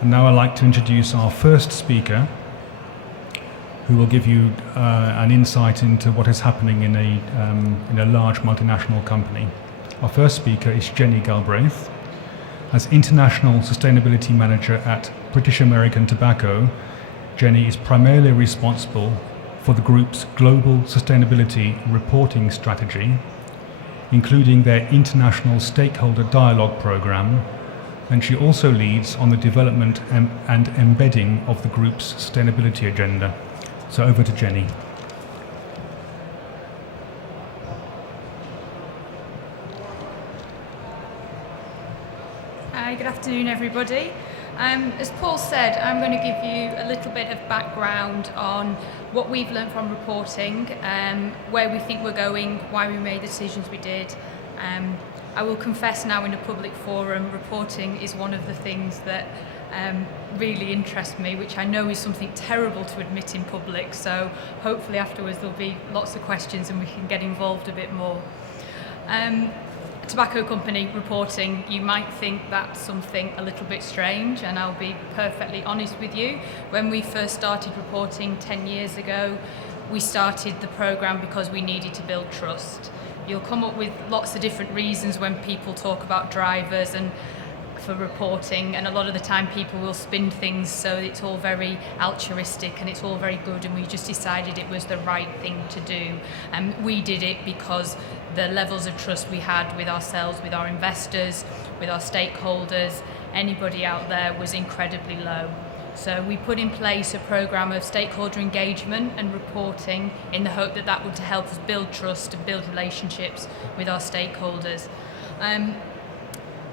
And now I'd like to introduce our first speaker, who will give you an insight into what is happening in a large multinational company. Our first speaker is Jennie Galbraith. As International Sustainability Manager at British American Tobacco, Jennie is primarily responsible for the group's global sustainability reporting strategy, including their international stakeholder dialogue program, and she also leads on the development and embedding of the group's sustainability agenda. So over to Jennie. Hi, good afternoon everybody. As Paul said, I'm going to give you a little bit of background on what we've learned from reporting, where we think we're going, why we made the decisions we did. I will confess now in a public forum, reporting is one of the things that really interests me, which I know is something terrible to admit in public, so hopefully afterwards there'll be lots of questions and we can get involved a bit more. Tobacco company reporting, you might think that's something a little bit strange, and I'll be perfectly honest with you. When we first started reporting 10 years ago, we started the programme because we needed to build trust. You'll come up with lots of different reasons when people talk about drivers and for reporting, and a lot of the time people will spin things so it's all very altruistic and it's all very good, and we just decided it was the right thing to do. And we did it because the levels of trust we had with ourselves, with our investors, with our stakeholders, anybody out there was incredibly low. So we put in place a programme of stakeholder engagement and reporting in the hope that that would help us build trust and build relationships with our stakeholders.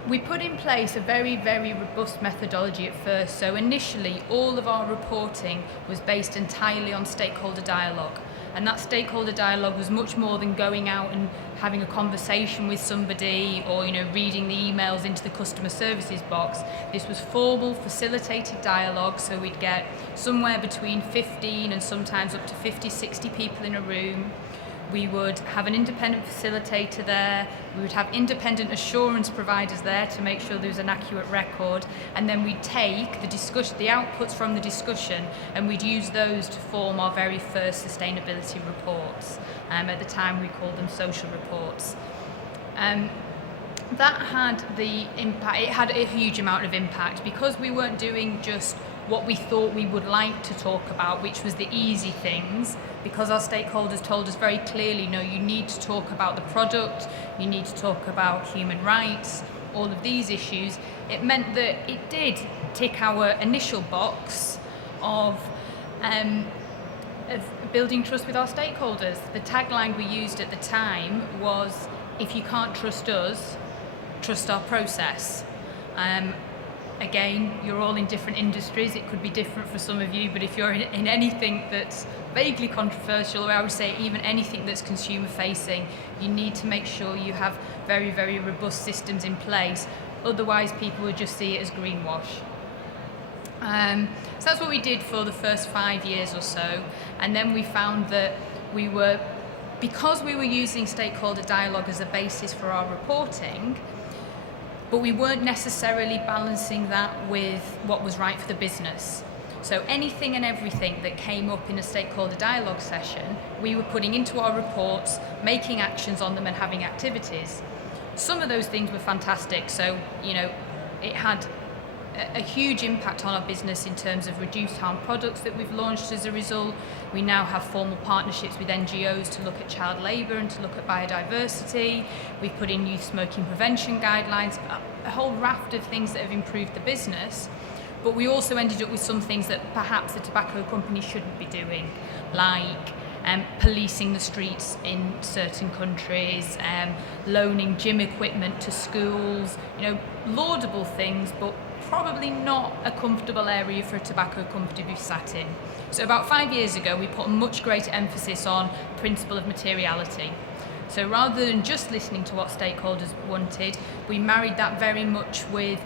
We put in place a very, very robust methodology at first. So initially, all of our reporting was based entirely on stakeholder dialogue. And that stakeholder dialogue was much more than going out and having a conversation with somebody or, reading the emails into the customer services box. This was formal, facilitated dialogue, so we'd get somewhere between 15 and sometimes up to 50, 60 people in a room. We would have an independent facilitator there, we would have independent assurance providers there to make sure there was an accurate record, and then we'd take the outputs from the discussion and we'd use those to form our very first sustainability reports. At the time we called them social reports. That had the impact, it had a huge amount of impact because we weren't doing just what we thought we would like to talk about, which was the easy things, because our stakeholders told us very clearly, no, you need to talk about the product, you need to talk about human rights, all of these issues. It meant that it did tick our initial box of building trust with our stakeholders. The tagline we used at the time was, if you can't trust us, trust our process. Again, you're all in different industries, it could be different for some of you, but if you're in anything that's vaguely controversial, or I would say even anything that's consumer facing, you need to make sure you have very, very robust systems in place, otherwise people would just see it as greenwash. So that's what we did for the first 5 years or so, and then we found that because we were using stakeholder dialogue as a basis for our reporting, but we weren't necessarily balancing that with what was right for the business. So anything and everything that came up in a stakeholder dialogue session, we were putting into our reports, making actions on them and having activities. Some of those things were fantastic. So, it had a huge impact on our business in terms of reduced harm products that we've launched as a result. We now have formal partnerships with NGOs to look at child labour and to look at biodiversity. We've put in youth smoking prevention guidelines, a whole raft of things that have improved the business. But we also ended up with some things that perhaps the tobacco company shouldn't be doing, like policing the streets in certain countries, loaning gym equipment to schools, laudable things, but probably not a comfortable area for a tobacco company to be sat in. So about 5 years ago, we put a much greater emphasis on principle of materiality. So rather than just listening to what stakeholders wanted, we married that very much with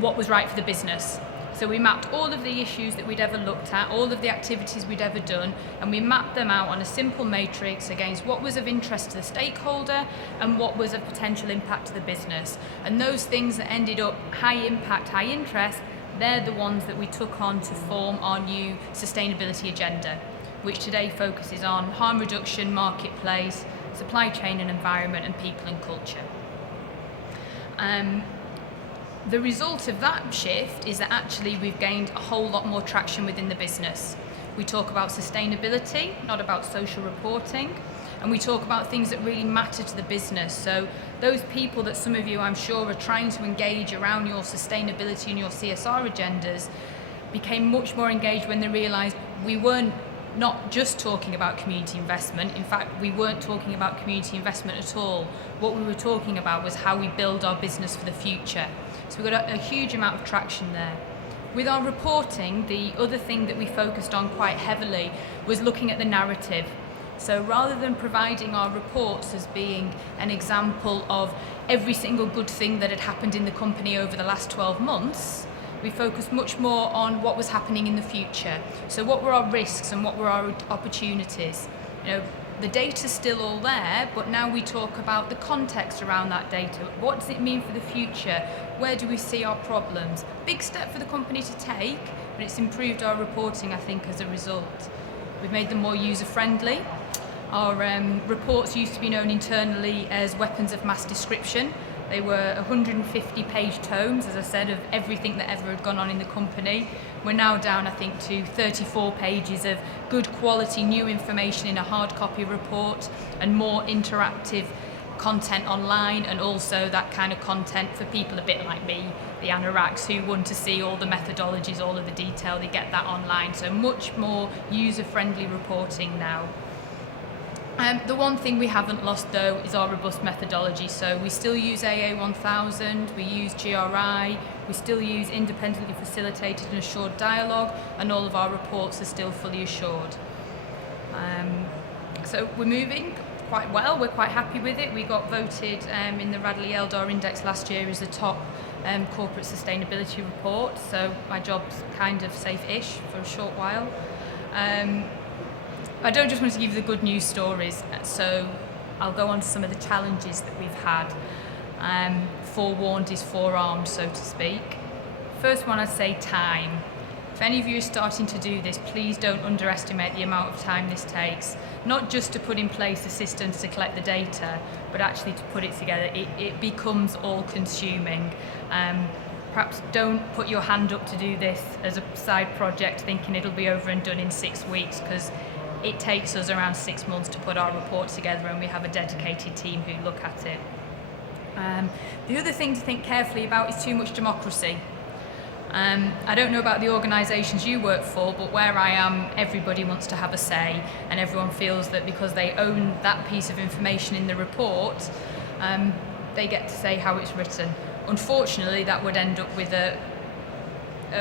what was right for the business. So we mapped all of the issues that we'd ever looked at, all of the activities we'd ever done, and we mapped them out on a simple matrix against what was of interest to the stakeholder and what was of potential impact to the business. And those things that ended up high impact, high interest, they're the ones that we took on to form our new sustainability agenda, which today focuses on harm reduction, marketplace, supply chain and environment, and people and culture. The result of that shift is that actually we've gained a whole lot more traction within the business. We talk about sustainability, not about social reporting, and we talk about things that really matter to the business. So those people that some of you, I'm sure, are trying to engage around your sustainability and your CSR agendas became much more engaged when they realised we weren't not just talking about community investment. In fact, we weren't talking about community investment at all. What we were talking about was how we build our business for the future. So we got a huge amount of traction there. With our reporting, the other thing that we focused on quite heavily was looking at the narrative. So rather than providing our reports as being an example of every single good thing that had happened in the company over the last 12 months, we focused much more on what was happening in the future. So what were our risks and what were our opportunities? You know, the data's still all there, but now we talk about the context around that data. What does it mean for the future? Where do we see our problems? Big step for the company to take, but it's improved our reporting, I think, as a result. We've made them more user-friendly. Our reports used to be known internally as weapons of mass description. They were 150-page tomes, as I said, of everything that ever had gone on in the company. We're now down, I think, to 34 pages of good quality new information in a hard copy report, and more interactive content online, and also that kind of content for people a bit like me, the anoraks, who want to see all the methodologies, all of the detail. They get that online, so much more user-friendly reporting now. The one thing we haven't lost, though, is our robust methodology. So we still use AA1000, we use GRI, we still use independently facilitated and assured dialogue, and all of our reports are still fully assured. So we're moving quite well, we're quite happy with it. We got voted in the Radley Eldar Index last year as the top corporate sustainability report, so my job's kind of safe-ish for a short while. I don't just want to give you the good news stories, so I'll go on to some of the challenges that we've had. Forewarned is forearmed, so to speak. First one, I'd say time. If any of you are starting to do this, please don't underestimate the amount of time this takes. Not just to put in place the systems to collect the data, but actually to put it together. It becomes all-consuming. Perhaps don't put your hand up to do this as a side project thinking it'll be over and done in 6 weeks, because it takes us around 6 months to put our report together, and we have a dedicated team who look at it. The other thing to think carefully about is too much democracy. I don't know about the organisations you work for, but where I am, everybody wants to have a say, and everyone feels that because they own that piece of information in the report, they get to say how it's written. Unfortunately, that would end up with a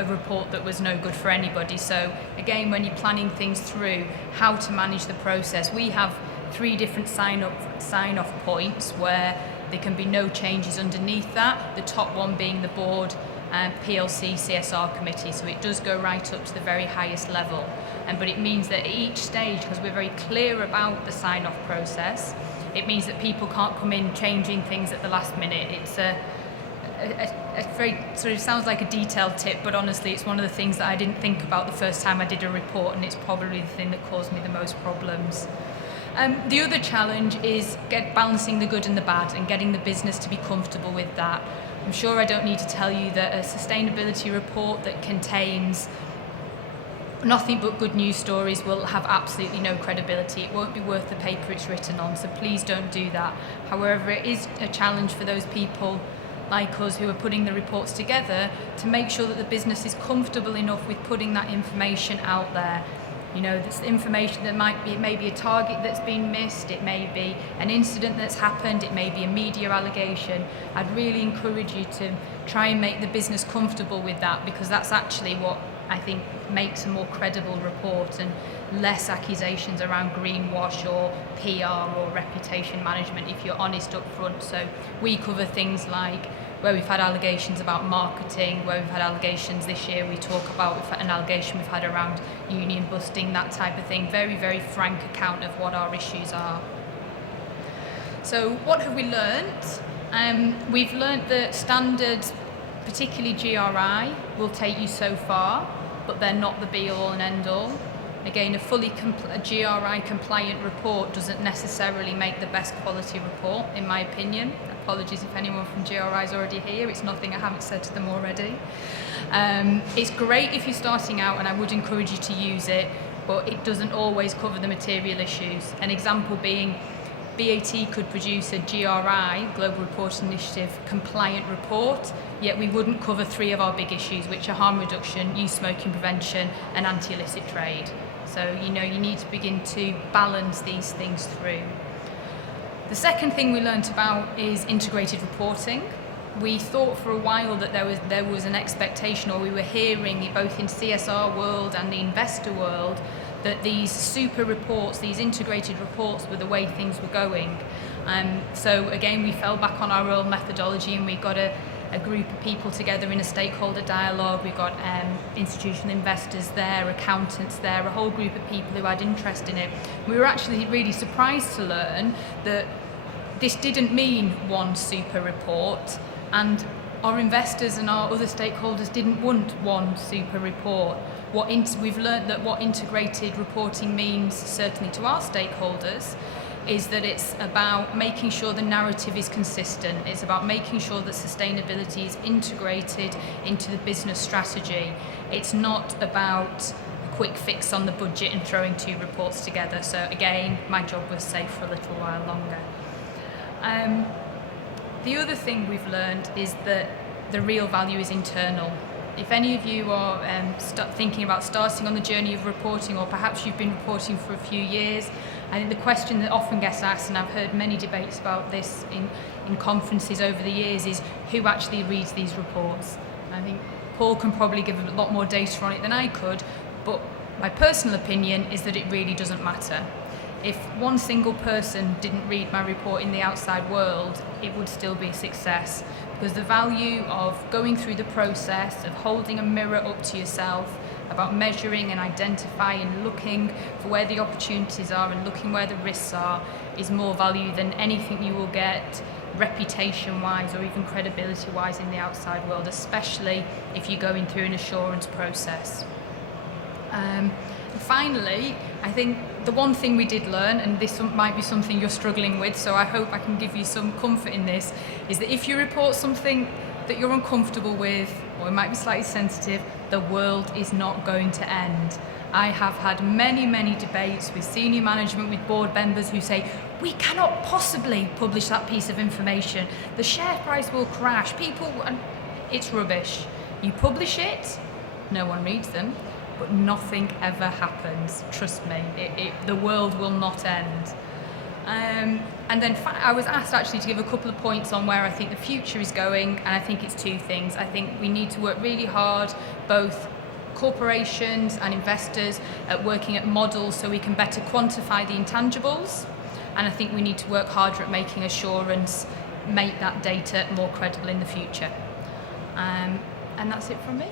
report that was no good for anybody. So again, when you're planning things through, how to manage the process, we have 3 different sign-off points where there can be no changes underneath that, the top one being the board PLC CSR committee, so it does go right up to the very highest level. But it means that at each stage, because we're very clear about the sign-off process, it means that people can't come in changing things at the last minute. It's a very sort of sounds like a detailed tip, but honestly it's one of the things that I didn't think about the first time I did a report, and it's probably the thing that caused me the most problems. The other challenge is balancing the good and the bad and getting the business to be comfortable with that. I'm sure I don't need to tell you that a sustainability report that contains nothing but good news stories will have absolutely no credibility. It won't be worth the paper it's written on, so please don't do that. However, it is a challenge for those people like us who are putting the reports together to make sure that the business is comfortable enough with putting that information out there. You know, this information that it may be a target that's been missed, it may be an incident that's happened, it may be a media allegation. I'd really encourage you to try and make the business comfortable with that, because that's actually what I think makes a more credible report, and less accusations around greenwash or PR or reputation management if you're honest up front. So we cover things like where we've had allegations about marketing, where we've had allegations this year, we've had an allegation we've had around union busting, that type of thing. Very, very frank account of what our issues are. So what have we learnt? We've learnt that standard particularly GRI, will take you so far, but they're not the be-all and end-all. Again, a GRI compliant report doesn't necessarily make the best quality report, in my opinion. Apologies if anyone from GRI is already here. It's nothing I haven't said to them already. It's great if you're starting out, and I would encourage you to use it, but it doesn't always cover the material issues. An example being, BAT could produce a GRI, Global Reporting Initiative, compliant report, yet we wouldn't cover 3 of our big issues, which are harm reduction, youth smoking prevention, and anti-illicit trade. So, you need to begin to balance these things through. The second thing we learnt about is integrated reporting. We thought for a while that there was an expectation, or we were hearing both in CSR world and the investor world, that these super reports, these integrated reports, were the way things were going. So again, we fell back on our old methodology, and we got a group of people together in a stakeholder dialogue. We got institutional investors there, accountants there, a whole group of people who had interest in it. We were actually really surprised to learn that this didn't mean one super report, and our investors and our other stakeholders didn't want one super report. We've learned that what integrated reporting means, certainly to our stakeholders, is that it's about making sure the narrative is consistent. It's about making sure that sustainability is integrated into the business strategy. It's not about a quick fix on the budget and throwing 2 reports together. So again, my job was safe for a little while longer. The other thing we've learned is that the real value is internal. If any of you are thinking about starting on the journey of reporting, or perhaps you've been reporting for a few years, I think the question that often gets asked, and I've heard many debates about this in conferences over the years, is who actually reads these reports? I think Paul can probably give a lot more data on it than I could, but my personal opinion is that it really doesn't matter. If one single person didn't read my report in the outside world, it would still be a success, because the value of going through the process, of holding a mirror up to yourself, about measuring and identifying and looking for where the opportunities are and looking where the risks are, is more value than anything you will get reputation-wise or even credibility-wise in the outside world, especially if you're going through an assurance process. Finally, I think the one thing we did learn, and this might be something you're struggling with, so I hope I can give you some comfort in this, is that if you report something that you're uncomfortable with, or it might be slightly sensitive, the world is not going to end. I have had many debates with senior management, with board members who say, we cannot possibly publish that piece of information. The share price will crash. It's rubbish. You publish it, no one reads them, but nothing ever happens. Trust me, the world will not end. And then I was asked actually to give a couple of points on where I think the future is going, and I think it's 2 things. I think we need to work really hard, both corporations and investors, at working at models so we can better quantify the intangibles, and I think we need to work harder at making assurance make that data more credible in the future. And that's it from me.